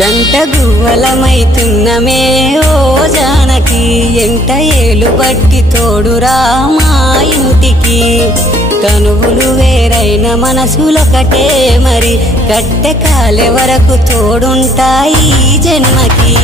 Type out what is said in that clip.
జంట గువ్వలమైతున్నమే ఓ జానకి ఎంట ఏలు బట్టి తోడురా మా ఇంటికి తనువులు వేరైన మనసులొకటే మరి కట్టె కాలే వరకు తోడుంటాయి జన్మకి